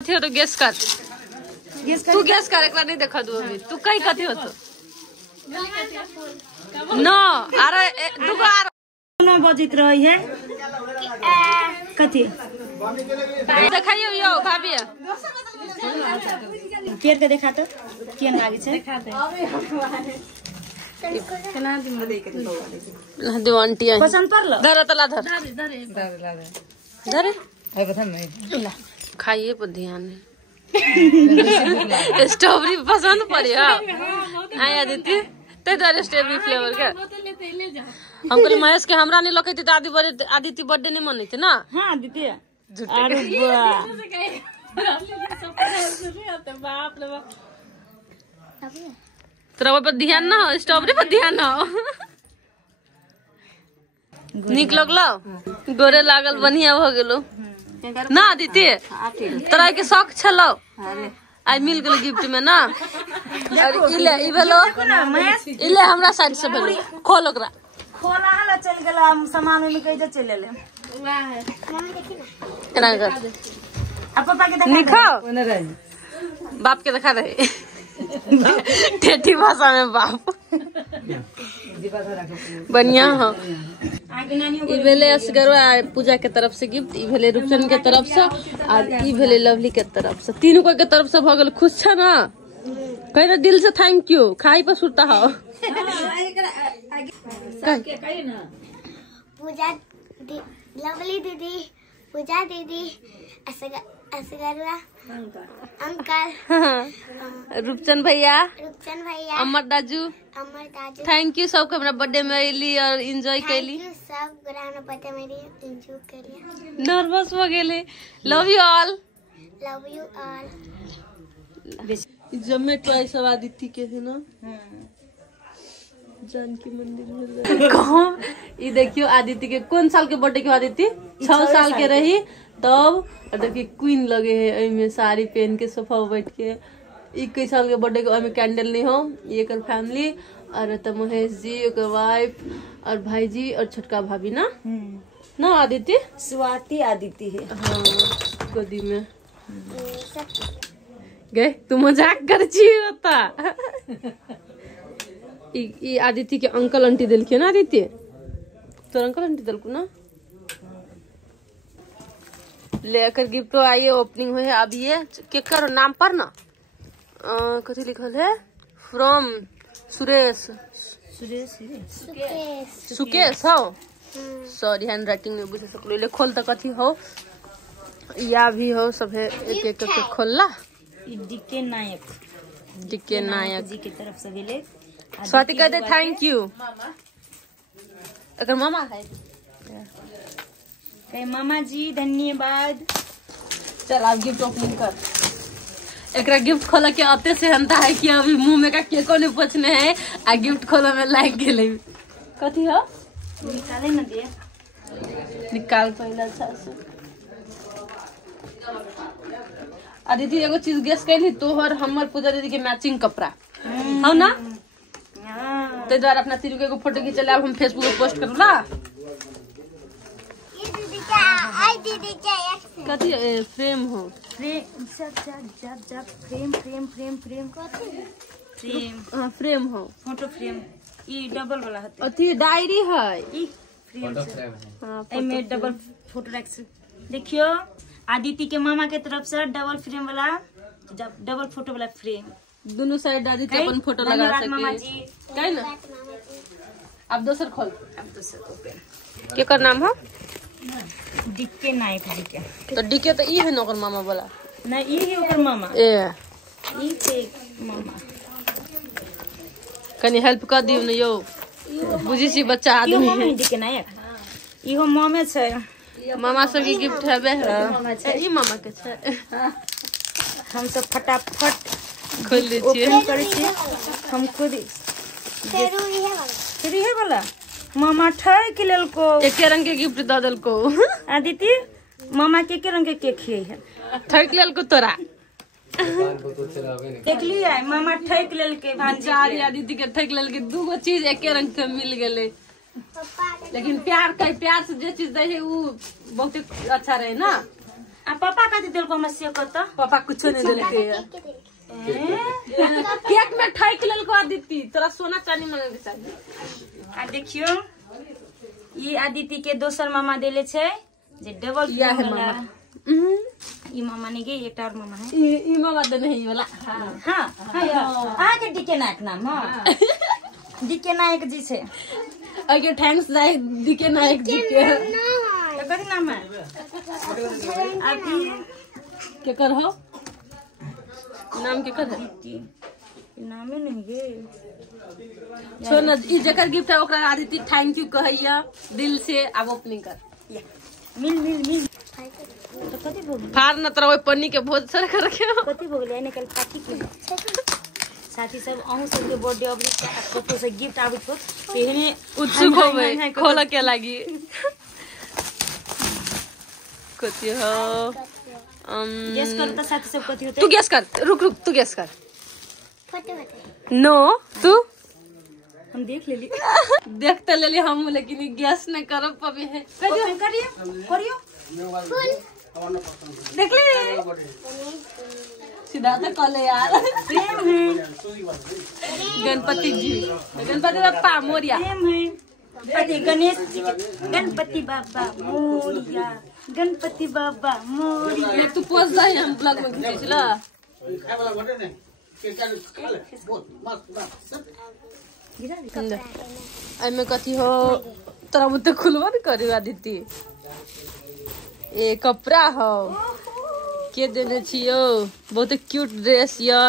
तो गेस कर तू गेस कर, एक बार नहीं देखा दू अभी तू कहीं कथी हो तो न अरे दुगो आर न बजित रही है कथी देखाइयो यो भाभी केर के देखा तो केन लागे छे दो आंटी है पसंद पड़लो धर तला धर धर है पता नहीं खाइए पर ध्यान है स्ट्रॉबेरी पसंद पड़ी आया दीदी ते दर स्ट्रॉबेरी फ्लेवर के हम कहले महेश के हमरा नहीं लखैती त आदित्य बर्थडे नहीं मनैते ना। हां दीदी अरे वाह बाप रे बाप तोरा पर ध्यान ना हो, स्ट्रॉबेरी पर ध्यान ना हो। निक लगलो गोरे लागल बढ़िया भ गेलो ना दीदी तोरा के शौक छलो आई मिल गेल गिफ्ट में ना। और इले ई भेलो इले हमरा साइड से भेलो खोल ओकरा खोला हला चल गेला सामान में कहि जे चले ले वाह केना कर अब पापा के देखा निखाओ ओने रही बाप के देखा रहे ठेठी भाषा में बाप बढ़िया हो। ई भेले असगरवा पूजा के तरफ से गिफ्ट, ई भेले रूपचंद के तरफ से और ई भेले लवली के तरफ से, तीनों को के तरफ से भ गेल। खुश छ ना कहना दिल से थैंक यू खाई पर सुरता हो पूजा लवली दीदी पूजा दीदी असगरवा अंकल रूपचंद भैया रूपचंद अमर दाजू थैंक यू सबके हमरा बर्थडे में अली और एंजॉय कैली। सब ग्रहण पता मेरी एंजॉय करिए नर्वस हो गेले। लव यू ऑल जोमेटो आई सब आदित्य के थे ना जानकी मंदिर में कहाँ ये देखियो आदित्य के कौन साल के बर्थडे के आदित्य 6 साल के रही तब और देखिए क्वीन लगे है में साड़ी पहन के सोफा बैठ के। 21 साल के बर्थडे के कैंडल नहीं हो ये कर फैमिली और तो महेश जी ओकर वाइफ और भाई जी और छोटका भाभी ना ना आदित्य स्वाति आदित्य है हाँ गोदी में गए तू मजाक कर छी होता ई आदित्य के अंकल आंटी दिलखिन ना आदित्य तोर अंकल आंटी दिलकु ना लेकर गिफ्ट आइए ओपनिंग हुई है। अब ये केकर नाम पर ना कथी लिखल है फ्रॉम सुरेश सुकेश हो सॉरी हैंड राइटिंग में बुझे सकलो ले खोल त कथी हो या भी हो सब है एक एक करके खोलला डीके नायक जी की तरफ से मिले स्वाति कहते थैंक यू अगर मामा है मामा जी धन्यवाद। चल आप गिफ्ट ओपनिंग कर एक गिफ्ट खोला के आते से हंता है कि अभी मुंह में का केको नहीं पूछने है आ गिफ्ट खोला में लाइक गेले कथी हो निकाले न दे निकाल पहले अच्छा से। आदित्य एगो चीज गेस कैली तोहर हमर पूजा दीदी के मैचिंग कपड़ा हो ना ते द्वारा अपना तीनों के एगो फोटो खींचले अब हम फेसबुक पे पोस्ट करब ना कथी फ्रेम हो फ्रेम हो फोटो फ्रेम ई डबल वाला है अथी डायरी है ई फ्रेम ए में डबल फोटो रख देखियो आदित्य के मामा के तरफ से डबल फ्रेम वाला डबल फोटो वाला फ्रेम दोनों साइड आदित्य अपन फोटो लगा सके कहीं ना। अब दोसर खोल अब दोसर ओपन केकर नाम हो डीके नायक डीके तो डीके तो ई है नौकर मामा वाला ना ई है ओकर मामा ए ई के मामा कनी हेल्प कर दियो न यो बुझी छी बच्चा आदमी है डीके नायक इहो मामे छै मामा सब के गिफ्ट हेबे है ई मामा के छै हम सब फटाफट खोल लै छी ओपन करै छी हम खुद फिर इहे वाला मामा ठक लेलको एके रंग के गिफ्ट द देलको आदित्य मामा के रंग के केक खिए है ठक लेलको तोरा देख लिया मामा ठक लेलके भांजारी आदित्य के ठक लेलके दूगो चीज एके रंग के मिल गेले लेकिन प्यार से जे चीज दे है वो बहुत अच्छा रहे ना आ पापा कथी देलको हमरा से कहता पापा कुछो नहीं देलके केक में ठैक लेलको आदित्य तोरा सोना चांदी मांगे के चाहिए। आ देखियो ये आदित्य के दोसर मामा देले छे जे डबल या है वाला। मामा ई मामा ने गे एकटा और मामा है। ई मामा देने ही वाला। हां आ के डीके नायक नाम हां डीके नायक जी छे। ओके थैंक्स नायक डीके नायक जी के तो कथी नाम है आप के कर हो नाम के कर है नाम ही नहीं गे छोड़ ना ई जकर गिफ्ट है ओकरा आदित्य थैंक यू कहैया दिल से। अब ओपनिंग कर मिल मिल मिल तो कथी भोग फार न तरह ओइ पन्नी के भोज सर कर रखे हो कथी भोग ले निकल पार्टी के साथी सब अहू सब के बर्थडे अबरी कतो से गिफ्ट आबि तो तेहने उत्सुक होबे खोल के लागी कथी हो गेस कर त साथी सब कथी होते तू गेस कर रुक रुक तू गेस कर फोटो बता नो तू हम देख लेली देखते लेली हम लेकिन गेस नहीं करब पबे है करियो देख ली सीधा तो कले यार प्रेम है गणपति जी गणपति बप्पा मोरिया प्रेम है अरे गणेश जी के गणपति बाबा मोरिया गणपति बाबा मोरिया तू पोस्ट दे हम ब्लॉग में खींचला एमे कथी हो तोरा बुते खुलवा न करी आदित्य ए कपड़ा हो के देने छियो बहुत क्यूट ड्रेस या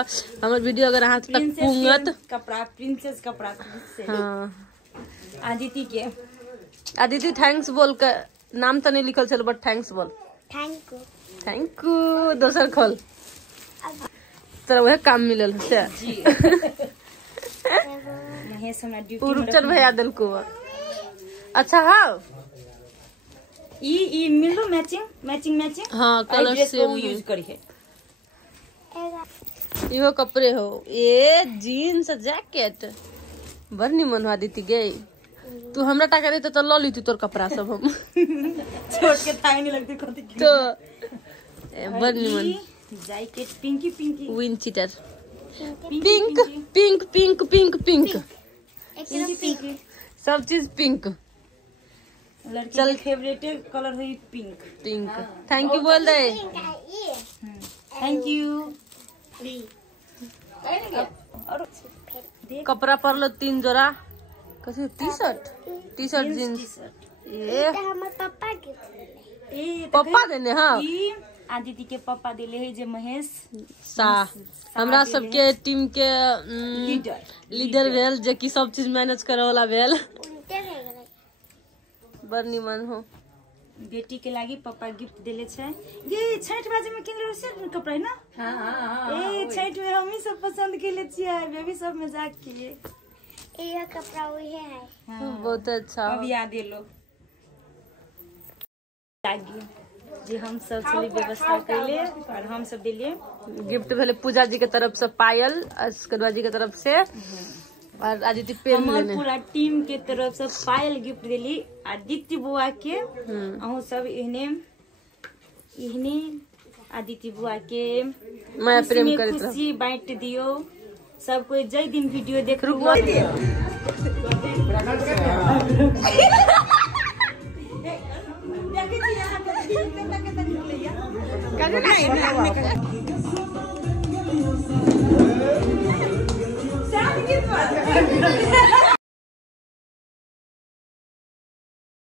हमर वीडियो अगर हाथ तक पूंगत कपड़ा प्रिंसेस कपड़ा हां आदित्य के आदित्य थैंक्स बोल के नाम तो नहीं लिखल चल बट थैंक्स बोल थैंक यू दोसर खोल तोरा वह काम मिलल से जी महेश हमरा ड्यूटी उरुचन भैया दिल को अच्छा हाँ ई मिलो मैचिंग हाँ कलर सेम यूज करी है इहो कपड़े हो ये जीन्स जैकेट बड़ निमन हो आदित्य गई तू हमरा टाका देते तो ल ली तू तोर कपड़ा सब हम छोड़ के थाई नहीं लगती कथी तो बड़ निमन जैकेट पिंकी windcheater pink pink pink pink pink सब चीज पिंक लड़की चल फेवरेट कलर हुई पिंक पिंक थैंक यू बोल दे थैंक यू और कपड़ा पर लो 3 जोड़ा कैसे टी शर्ट जींस ये हमर पापा के पापा देने हाँ ई आदित्य के पापा दिले है जे महेश शाह हमरा सबके टीम के लीडर भेल जे की सब चीज मैनेज करे वाला भेल बड़ निमन हो बेटी के लागी पापा गिफ्ट दिले छे ये छठ बाजे में किनले से कपड़ा है ना हां ए छठ में हम ही सब पसंद केले छियै बेबी सब में जाके ये कपड़ा वही है बहुत अच्छा अब याद एलो लागी जे हम सब चली व्यवस्था कैले और हम सब दिलिए गिफ्ट भेले पूजा जी के तरफ से पायल अस्करवा जी के तरफ से और आदित्य पेन हमार पूरा टीम के तरफ से पायल गिफ्ट दिली आदित्य बुआ के अहू सब इहने आदित्य बुआ के मैं प्रेम करत रह खुशी बांट दियो सब कोई जय दिन वीडियो देख रुक नहीं